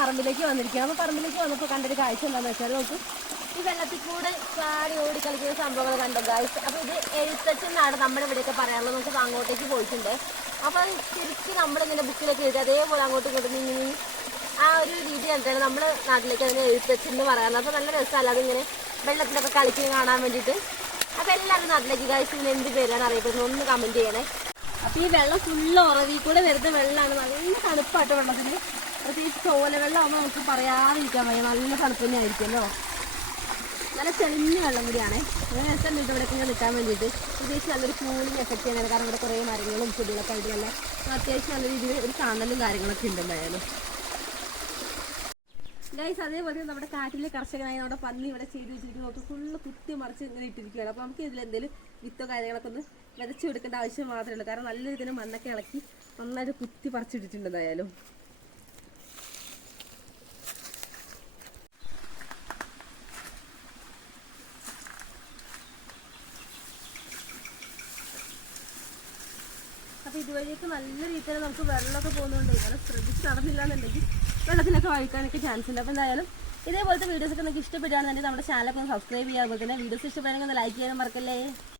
പറമ്പിലേക്ക് വന്നിരിക്കുകയാണ്. അപ്പോൾ പറമ്പിലേക്ക് വന്നപ്പോൾ കണ്ടൊരു കാഴ്ച എന്താണെന്ന് വെച്ചാൽ നമുക്ക് ഈ വെള്ളത്തിൽ കൂടെ ചാടി ഓടി കളിക്കുന്ന സംഭവങ്ങൾ കണ്ടോ ഗായ്സ്. അപ്പോൾ ഇത് എഴുത്തച്ഛനാണ് നമ്മുടെ ഇവിടെയൊക്കെ പറയാനുള്ളത്. നമുക്ക് അങ്ങോട്ടേക്ക് പോയിട്ടുണ്ട്. അപ്പോൾ ശരിക്കും നമ്മളിങ്ങനെ ബുക്കിലൊക്കെ എഴുതി അതേപോലെ അങ്ങോട്ടും ഇങ്ങോട്ടും നീങ്ങി ആ ഒരു രീതി കണ്ടിട്ടാണ് നമ്മുടെ നാട്ടിലേക്ക് അതിനെ എഴുത്തച്ഛൻ എന്ന് പറയാറുള്ളത്. അപ്പോൾ നല്ല രസമല്ല അതിങ്ങനെ വെള്ളത്തിലൊക്കെ കളിച്ച് കാണാൻ വേണ്ടിയിട്ട്. അപ്പോൾ എല്ലാവരും നാട്ടിലേക്ക് ഗായ്സ് ഇതിന് എന്ത് പേരാണ് അറിയപ്പെടുന്നത് ഒന്ന് കമൻറ്റ് ചെയ്യണേ. അപ്പോൾ ഈ വെള്ളം ഫുള്ള് ഉറവിൽ കൂടെ വരുന്ന വെള്ളമാണ്. നല്ല തണുപ്പായിട്ട് വെള്ളത്തിന്. പ്രത്യേകിച്ച് ചോല വെള്ളം ആകുമ്പോൾ നമുക്ക് പറയാതിരിക്കാൻ വയ്യ. നല്ല തണുപ്പ് തന്നെ ആയിരിക്കുമല്ലോ. നല്ല ചെളിഞ്ഞ വെള്ളം കൂടിയാണ്. അങ്ങനെ രസമുണ്ട് ഇവിടെയൊക്കെ ഇങ്ങനെ നിൽക്കാൻ വേണ്ടിയിട്ട്. പ്രത്യേകിച്ച് നല്ലൊരു കൂളിംഗ് എഫക്റ്റ് തന്നെയാണ്. കാരണം ഇവിടെ കുറേ മരങ്ങളും ചെടികളൊക്കെ ആയിട്ട് നല്ല അത്യാവശ്യം നല്ല രീതിയിൽ ഒരു കാണലും കാര്യങ്ങളൊക്കെ ഉണ്ടെന്നായാലും ഗൈസ്. അതേപോലെ നമ്മുടെ കാട്ടിലെ കർഷകനായ നമ്മുടെ പന്നി ഇവിടെ ചെയ്ത് വെച്ചിരിക്കുന്നത് നോക്കി ഫുള്ള് കുത്തി മറിച്ച് ഇങ്ങനെ ഇട്ടിരിക്കുകയാണ്. അപ്പോൾ നമുക്ക് ഇതിൽ എന്തെങ്കിലും വിത്തോ കാര്യങ്ങളൊക്കെ ഒന്ന് വിതച്ചു കൊടുക്കേണ്ട ആവശ്യം മാത്രമേ ഉള്ളൂ. കാരണം നല്ല രീതിയിൽ മണ്ണൊക്കെ ഇളക്കി നന്നായിട്ട് കുത്തി പറിച്ചിട്ടിട്ടുണ്ട് എന്തായാലും. അപ്പോൾ ഇതുവഴിയൊക്കെ നല്ല രീതിയിൽ നമുക്ക് വെള്ളമൊക്കെ പോകുന്നുണ്ട്. ഇങ്ങനെ ശ്രദ്ധിച്ച് നടന്നില്ല എന്നുണ്ടെങ്കിൽ വെള്ളത്തിനൊക്കെ വഴിക്കാനൊക്കെ ചാൻസ് ഉണ്ട്. അപ്പോൾ എന്തായാലും ഇതേപോലത്തെ വീഡിയോസൊക്കെ നിങ്ങൾക്ക് ഇഷ്ടപ്പെടുകയാണെന്നുണ്ടെങ്കിൽ നമ്മുടെ ചാനലൊക്കെ ഒന്ന് സബ്സ്ക്രൈബ് ചെയ്യാൻ. അതുപോലെ തന്നെ വീഡിയോസ് ഇഷ്ടപ്പെടുകയാണെങ്കിൽ ഒന്ന് ലൈക്ക് ചെയ്യാനും മറക്കല്ലേ.